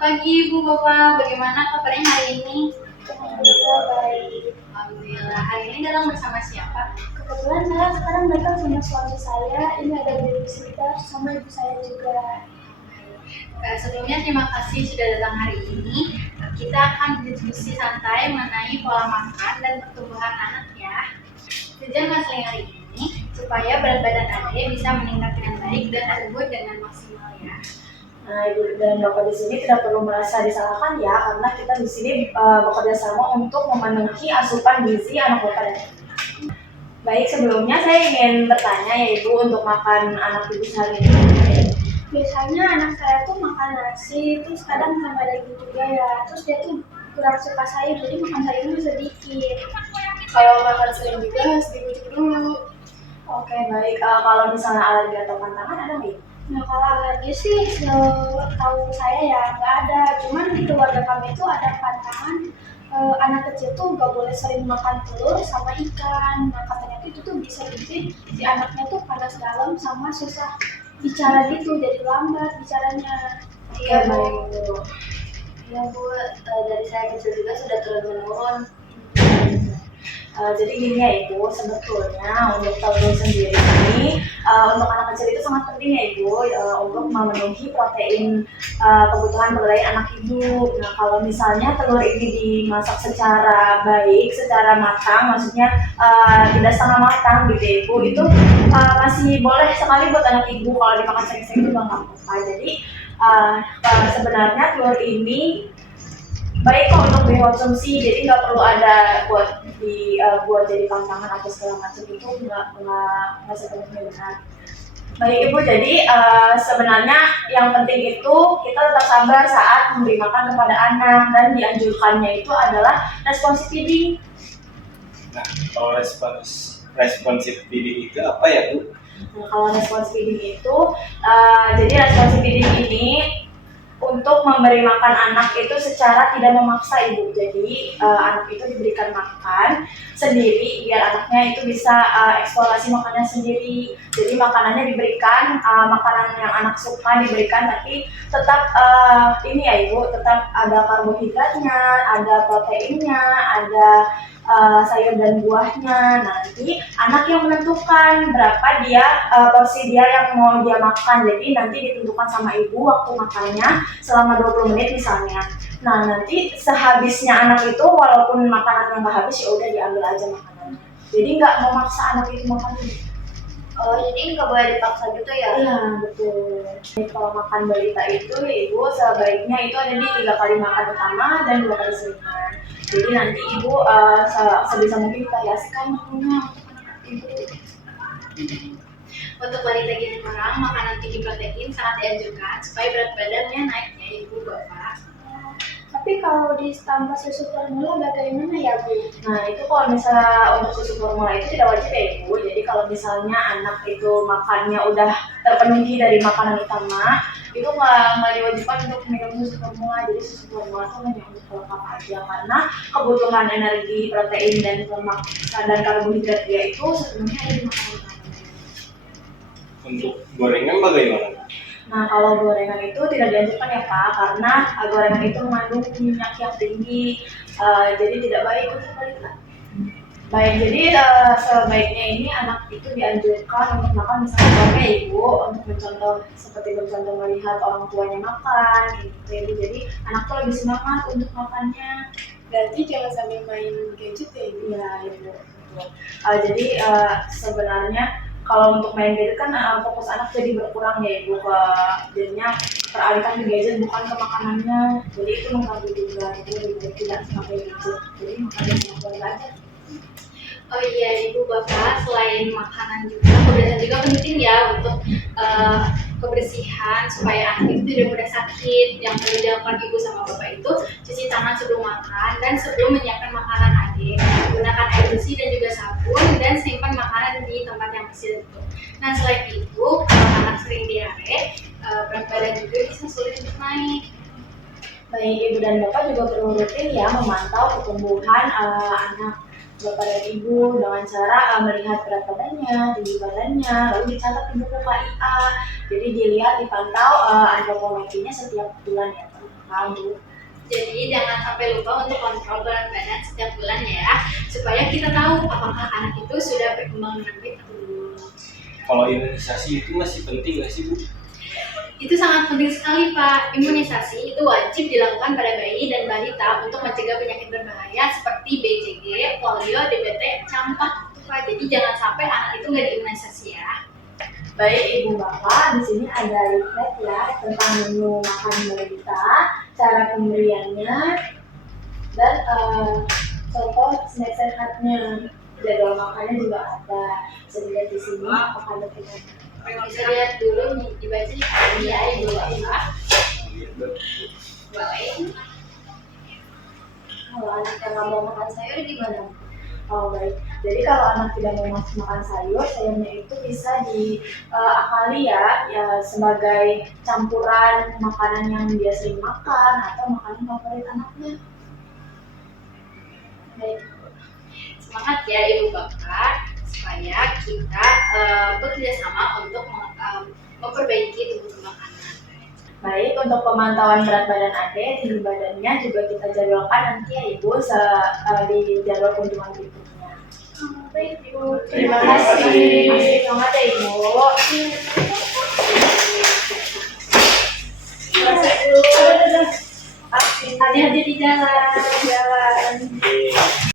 Pagi Bu Bapak, bagaimana kabarnya hari ini? Alhamdulillah baik. Alhamdulillah, hari ini datang bersama siapa? Kebetulan saya sekarang datang sama suami saya. Ini ada babysitter sama ibu saya juga. Sebelumnya terima kasih sudah datang hari ini. Kita akan berdiskusi santai mengenai pola makan dan pertumbuhan anak ya. Tujuan konseling hari ini supaya berat badan Ade bisa meningkat dengan baik dan tumbuh dengan maksimal ya. Nah, Ibu dan Bapak di sini tidak perlu merasa disalahkan ya, karena kita di sini bekerja sama untuk memenuhi asupan gizi anak Bapak dan Ibu. Baik, sebelumnya saya ingin bertanya ya Ibu, untuk makan anak Ibu sehari ini. Biasanya anak saya tuh makan nasi, terus kadang tambah daging juga ya. Terus dia tuh kurang suka sayur, jadi makan sayurnya sedikit. Kalau makan sering juga harus dibujuk dulu. Oke, baik. Kalau misalnya alergi atau pantangan ada nggak? Nah, kalau alergi sih setahu saya ya nggak ada. Cuman di keluarga kami itu ada pantangan, anak kecil tuh nggak boleh sering makan telur sama ikan. Nah, katanya itu tuh bisa bikin si anaknya tuh panas dalam sama susah bicara gitu, jadi lambat bicaranya. Iya, baik Bu. Ya Bu, dari saya kecil juga sudah turun menurun. Jadi gini ya Ibu, sebetulnya untuk telur sendiri ini untuk anak kecil itu sangat penting ya Ibu, untuk memenuhi protein kebutuhan protein anak Ibu. Nah, kalau misalnya telur ini dimasak secara baik, secara matang, maksudnya tidak setengah matang gitu ya Ibu, itu masih boleh sekali buat anak Ibu. Kalau dimakan sering-sering juga nggak apa-apa. Jadi sebenarnya telur ini baik kok untuk dikonsumsi, jadi nggak perlu ada buat jadi pantangan atau segala macam, itu nggak sepenuhnya benar. Baik Ibu, jadi sebenarnya yang penting itu kita tetap sabar saat memberi makan kepada anak, dan dianjurkannya itu adalah responsive feeding. Nah, kalau responsive feeding itu apa ya Bu? Nah, kalau responsive feeding itu jadi responsive feeding ini untuk memberi makan anak itu secara tidak memaksa Ibu. Jadi anak itu diberikan makan sendiri biar anaknya itu bisa eksplorasi makannya sendiri. Jadi makanannya diberikan, makanan yang anak suka diberikan, tapi tetap ini ya Ibu, tetap ada karbohidratnya, ada proteinnya, ada sayur dan buahnya. Nanti anak yang menentukan berapa porsi dia yang mau dia makan. Jadi nanti ditentukan sama ibu waktu makannya selama 20 menit misalnya. Nah, nanti sehabisnya anak itu walaupun makanan yang nggak habis, ya udah diambil aja makanannya. Jadi nggak memaksa anak itu makan. Oh, jadi nggak boleh dipaksa gitu ya? Iya, betul. Jadi, kalau makan balita itu ya Ibu, sebaiknya itu ada di 3 kali makan utama dan 2 kali selingan. Jadi nanti Ibu sebisa mungkin variasikan menunya untuk anak Ibu. Untuk balita gizi kurang, makanan tinggi protein sangat dianjurkan supaya berat badannya naik ya Ibu Bapak. Tapi kalau ditambah susu formula bagaimana ya Bu? Nah, itu kalau misalnya untuk susu formula itu tidak wajib ya Ibu. Jadi kalau misalnya anak itu makannya udah terpenuhi dari makanan utama, itu nggak diwajibkan untuk minum susu formula. Jadi susu formula itu hanya untuk pelengkap aja, karena kebutuhan energi, protein, dan lemak dan karbohidrat dia itu sepenuhnya ada di makanan utama. Untuk gorengan bagaimana? Nah, kalau gorengan itu tidak dianjurkan ya Pak, karena gorengan itu mengandung minyak yang tinggi, jadi tidak baik untuk balita. Baik, jadi sebaiknya ini anak itu dianjurkan untuk makan misalnya pakai Ibu, untuk mencontoh melihat orang tuanya makan, gitu Ibu. Jadi anak tuh lebih semangat untuk makannya. Berarti jangan sambil main gadget ya Ibu? Iya Ibu. Jadi sebenarnya kalau untuk main gadget kan fokus anak jadi berkurang ya Ibu, jadinya teralihkan ke gadget bukan ke makanannya, jadi itu mengganggu juga. Itu lebih baik tidak pakai gadget, jadi makannya sama keluarga aja. Oh iya Ibu Bapak, selain makanan juga kebersihan juga penting ya untuk kebersihan supaya anak itu tidak mudah sakit. Yang perlu dilakukan Ibu sama Bapak itu cuci tangan sebelum makan dan sebelum menyiapkan makanan adik. Gunakan air bersih dan juga sabun, dan simpan makanan di tempat yang bersih itu. Nah, selain itu, kalau anak sering diare, berat badan juga bisa sulit untuk naik. Baik, Ibu dan Bapak juga perlu rutin ya memantau pertumbuhan anak Bapak dan Ibu dengan cara melihat berat badannya, tinggi badannya, lalu dicatat di buku KIA. Jadi dilihat, dipantau antropometrinya setiap bulan ya. apa, Bu? Jadi jangan sampai lupa untuk kontrol berat badan setiap bulan ya, supaya kita tahu apakah anak itu sudah berkembang dengan baik atau belum. Kalau imunisasi itu masih penting nggak sih Bu? Itu sangat penting sekali Pak. Imunisasi itu wajib dilakukan pada bayi dan balita untuk mencegah penyakit berbahaya seperti BCG, polio, DBT, campak Pak. Jadi jangan sampai anak itu nggak diimunisasi ya. Baik Ibu Bapak, di sini ada leaflet ya tentang menu makan balita, cara pemberiannya, dan contoh snack sehatnya. Jadwal makannya juga ada. Bisa dilihat di sini apakah ada kita. Bisa lihat dulu dibaca di sini ya Ibu Bapak. Boleh. Kalau anak yang nggak mau makan sayur gimana? Oh baik. Jadi kalau anak tidak mau makan sayur, sayurnya itu bisa diakali ya sebagai campuran makanan yang dia sering makan atau makanan favorit anaknya. Baik. Semangat ya Ibu Bapak supaya kita bekerja sama untuk memperbaiki tubuh kembang anak. Baik, untuk pemantauan berat badan adik, tinggi badannya juga kita jadwalkan nanti ya Ibu di jadwal kunjungan berikutnya. Baik Ibu. Terima Terima kasih. kasih. Semangat ya Ibu. Hati-hati di jalan. Jalan.